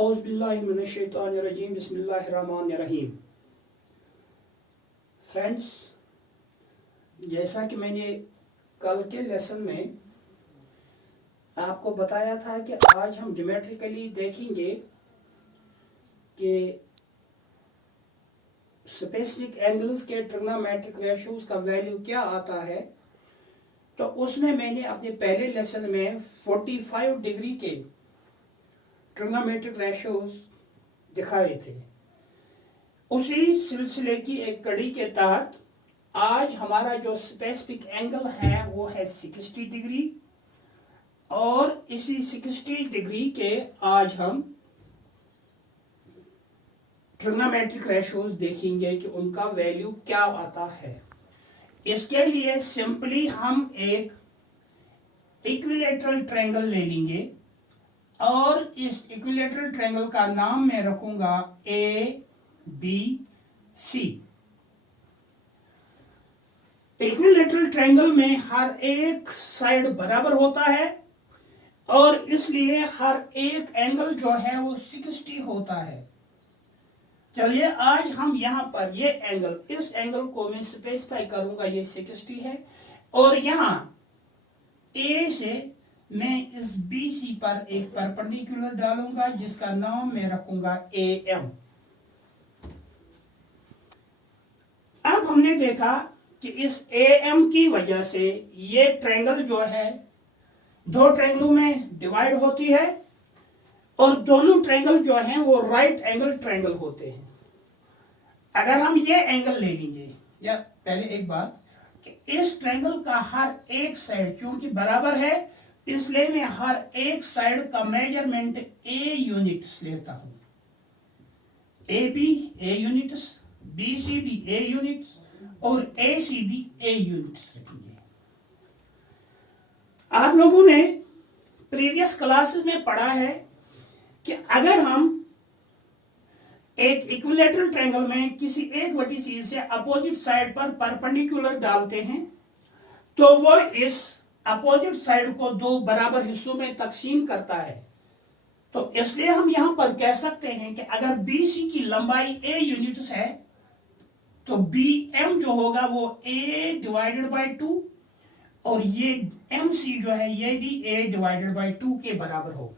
औज़ुबिल्लाहिमिनश्शैतानिर्रजीम बिस्मिल्लाहिर्रहमानिर्रहीम। फ्रेंड्स, जैसा कि मैंने कल के लेसन में आपको बताया था कि आज हम ज्योमेट्रिकली देखेंगे कि स्पेसिफिक एंगल्स के ट्रिग्नोमेट्रिक रेशियोज का वैल्यू क्या आता है। तो उसमें मैंने अपने पहले लेसन में 45 डिग्री के ट्रिग्नोमेट्रिक रेशियोज दिखाए थे। उसी सिलसिले की एक कड़ी के तहत आज हमारा जो स्पेसिफिक एंगल है वो है 60 डिग्री, और इसी 60 डिग्री के आज हम ट्रिग्नोमेट्रिक रेशियोज देखेंगे कि उनका वैल्यू क्या आता है। इसके लिए सिंपली हम एक इक्विलैटरल ट्रायंगल ले लेंगे और इस इक्विलैटरल ट्रायंगल का नाम मैं रखूंगा ABC। इक्विलैटरल ट्रायंगल में हर एक साइड बराबर होता है और इसलिए हर एक एंगल जो है वो 60 होता है। चलिए आज हम यहां पर ये एंगल, इस एंगल को मैं स्पेसिफाई करूंगा, ये 60 है, और यहां A से मैं इस BC पर एक परपेंडिकुलर डालूंगा जिसका नाम मैं रखूंगा AM। अब हमने देखा कि इस AM की वजह से ये ट्रायंगल जो है दो ट्रायंगलों में डिवाइड होती है और दोनों ट्रायंगल जो हैं वो राइट एंगल ट्रायंगल होते हैं। अगर हम ये एंगल ले लेंगे, या पहले एक बात कि इस ट्रायंगल का हर एक साइड क्योंकि बराबर है इसलिए मैं हर एक साइड का मेजरमेंट A यूनिट्स लेता हूं। AB A यूनिट्स, BC भी A यूनिट्स और AC भी A यूनिट्स रखेंगे। आप लोगों ने प्रीवियस क्लासेस में पढ़ा है कि अगर हम एक इक्विलैटरल ट्रायंगल में किसी एक वर्टिसिस से अपोजिट साइड पर परपेंडिकुलर डालते हैं तो वो इस अपोजिट साइड को दो बराबर हिस्सों में तकसीम करता है। तो इसलिए हम यहां पर कह सकते हैं कि अगर BC की लंबाई A यूनिट्स है तो BM जो होगा वो A डिवाइडेड बाय 2 और ये MC जो है ये भी A डिवाइडेड बाय 2 के बराबर होगा।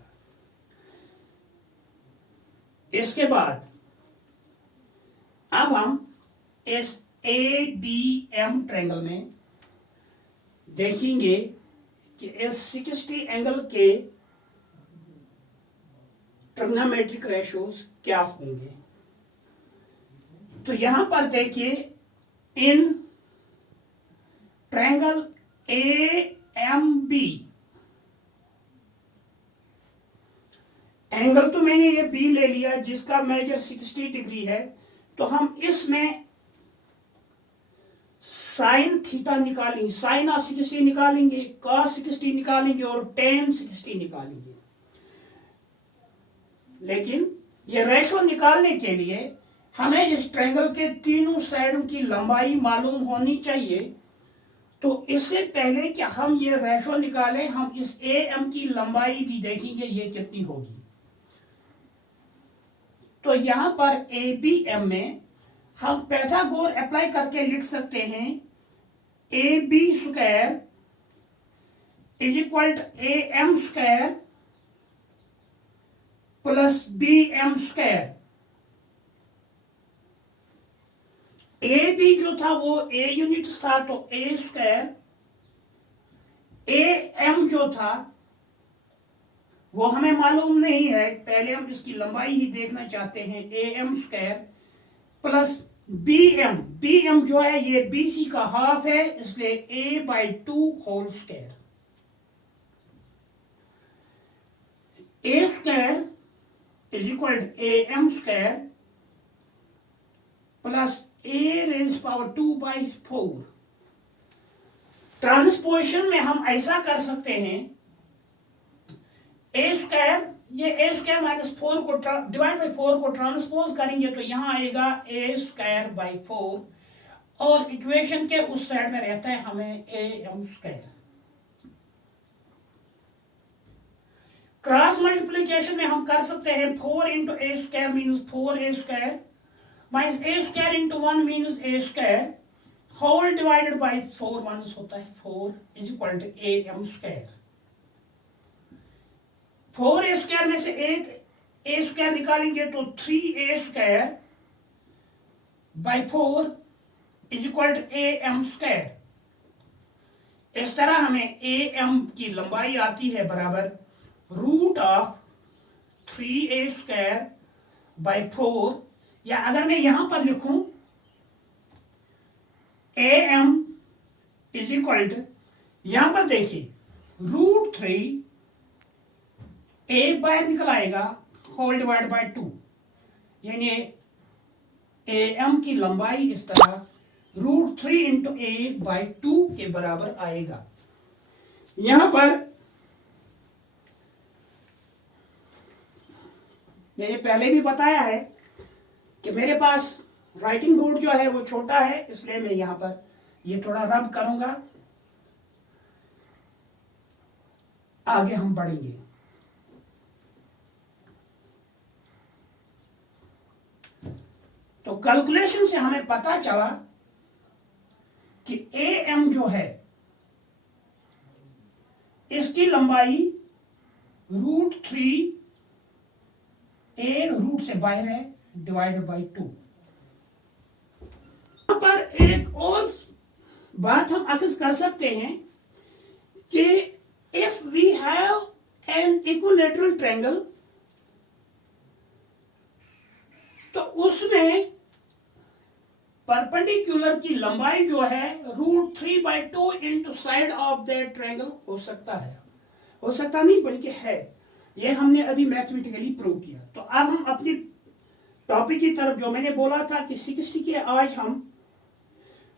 इसके बाद अब हम इस ABM ट्रायंगल में देखेंगे कि इस 60 एंगल के ट्रिग्नोमेट्रिक रेशियोज क्या होंगे। तो यहां पर देखिए, इन ट्रायंगल AMB एंगल तो मैंने ये B ले लिया जिसका मेजर 60 डिग्री है, तो हम इसमें साइन थीटा निकालेंगे, साइन ऑफ 60 निकालेंगे, कॉस 60 निकालेंगे और टेन 60 निकालेंगे। लेकिन ये रेशो निकालने के लिए हमें इस ट्रायंगल के तीनों साइडों की लंबाई मालूम होनी चाहिए। तो इससे पहले कि हम ये रेशो निकालें हम इस AM की लंबाई भी देखेंगे ये कितनी होगी। तो यहां पर ABM में हम पाइथागोरस अप्लाई करके लिख सकते हैं AB square is equal to AM square plus BM square. AB जो था वो A यूनिट्स था तो A स्क्वायर, AM जो था वो हमें मालूम नहीं है, पहले हम इसकी लंबाई ही देखना चाहते हैं, AM स्क्वायर प्लस BM जो है ये BC का हाफ है इसलिए A/2 whole square. A square is equal to AM square plus A⁴ transposition में हम ऐसा कर सकते हैं, A स्क्वायर, ये A स्क्वायर माइनस 4 को डिवाइड बाई 4 को ट्रांसपोज करेंगे तो यहां आएगा A स्क्वायर बाई 4 और इक्वेशन के उस साइड में रहता है हमें AM स्क्वायर। क्रॉस मल्टीप्लीकेशन में हम कर सकते हैं 4 into a square means 4a² minus a² into 1 means a² whole divided by 4 1 होता है 4 is equal to am²। 4a² में से एक a² निकालेंगे तो 3a² by 4 is equal to am²। इस तरह हमें am की लंबाई आती है बराबर रूट ऑफ 3a² बाई 4, या अगर मैं यहां पर लिखूं am इज इक्वल टू, यहां पर देखिए √3 एक बाहर निकल आएगा होल डिवाइड बाय 2, यानी am की लंबाई इस तरह √3 इंटू a बाई 2 के बराबर आएगा। यहां पर मैंने पहले भी बताया है कि मेरे पास राइटिंग बोर्ड जो है वो छोटा है, इसलिए मैं यहां पर ये थोड़ा रब करूंगा, आगे हम बढ़ेंगे। तो कैलकुलेशन से हमें पता चला कि am जो है इसकी लंबाई √3 a रूट से बाहर है डिवाइडेड बाई 2। यहां पर एक और बात हम अक्स कर सकते हैं कि if we have an equilateral triangle, तो उसमें परपेंडिकुलर की लंबाई जो है √3 by 2 into side of that triangle हो सकता है, हो सकता नहीं बल्कि है, ये हमने अभी मैथमेटिकली प्रूव किया। तो अब हम अपनी टॉपिक की तरफ, जो मैंने बोला था कि 60 के आज हम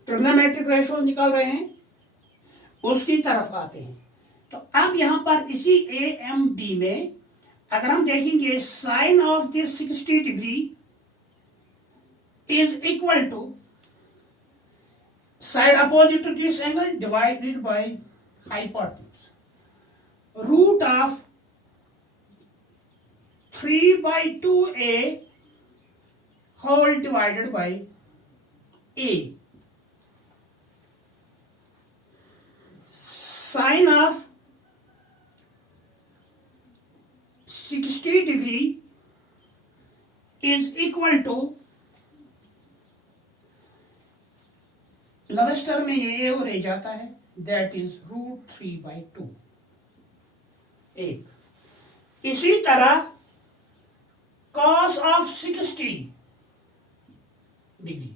ट्रिग्नोमेट्रिक रेशियो निकाल रहे हैं, उसकी तरफ आते हैं। तो अब यहां पर इसी AMB में अगर हम देखेंगे sine of this 60 degree is equal to side opposite to this angle divided by hypotenuse, root of 3 by 2a whole divided by a, sine of 60 degree is equal to, lowest term में ये और रह जाता है, that is √3 by 2 एक। इसी तरह cos of 60 degree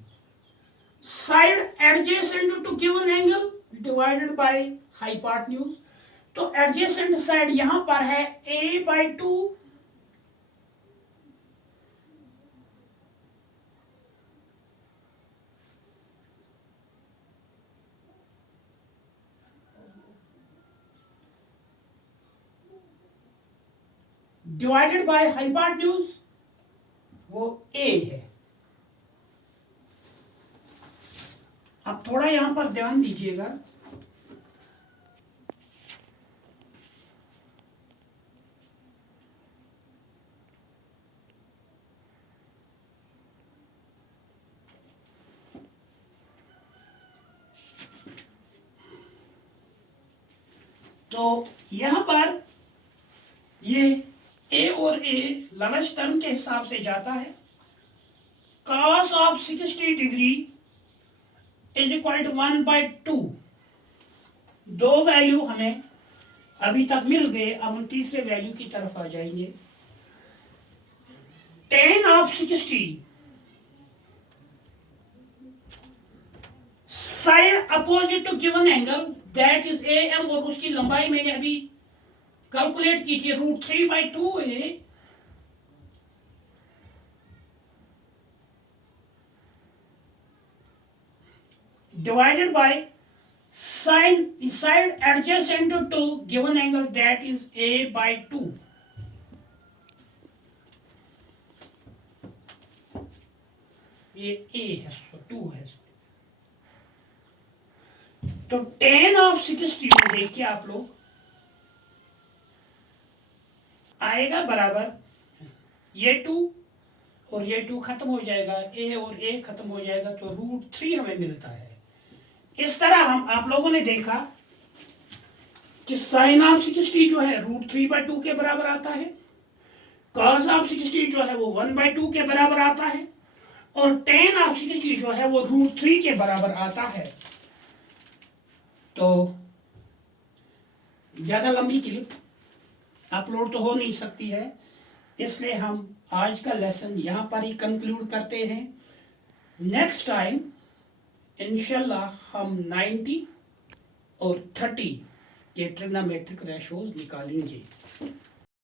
side adjacent to given angle divided by hypotenuse, तो एडजेसेंट साइड यहां पर है a by 2 divided by hypotenuse, वो a है। अब थोड़ा यहां पर ध्यान दीजिएगा, तो यहां पर ये a और a लोवेस्ट टर्म के हिसाब से जाता है। cos of 60 degree is equal to 1 by 2, दो वैल्यू हमें अभी तक मिल गए, अब हम तीसरे वैल्यू की तरफ आ जाएंगे। tan of 60 side opposite to given angle that is AM, और उसकी लंबाई मैंने अभी कैलकुलेट की थी √3 by 2a divided by sine side adjacent to given angle that is a by 2। ये a है, 2 है। तो tan ऑफ 60 में देखिए आप लोग, आएगा बराबर ये 2 और ये 2 खत्म हो जाएगा, a और a खत्म हो जाएगा, तो √3 हमें मिलता है। इस तरह आप लोगों ने देखा कि साइन ऑफ 60 जो है √3/2 के बराबर आता है, कॉस ऑफ 60 जो है वो 1/2 के बराबर आता है, और टेन ऑफ 60 जो है वो √3 के बराबर आता है। तो ज्यादा लंबी क्लिप अपलोड तो हो नहीं सकती है, इसलिए हम आज का लेसन यहां पर ही कंक्लूड करते हैं। नेक्स्ट टाइम इंशाल्लाह हम 90 और 30 के ट्रिग्नोमेट्रिक रेशोज निकालेंगे।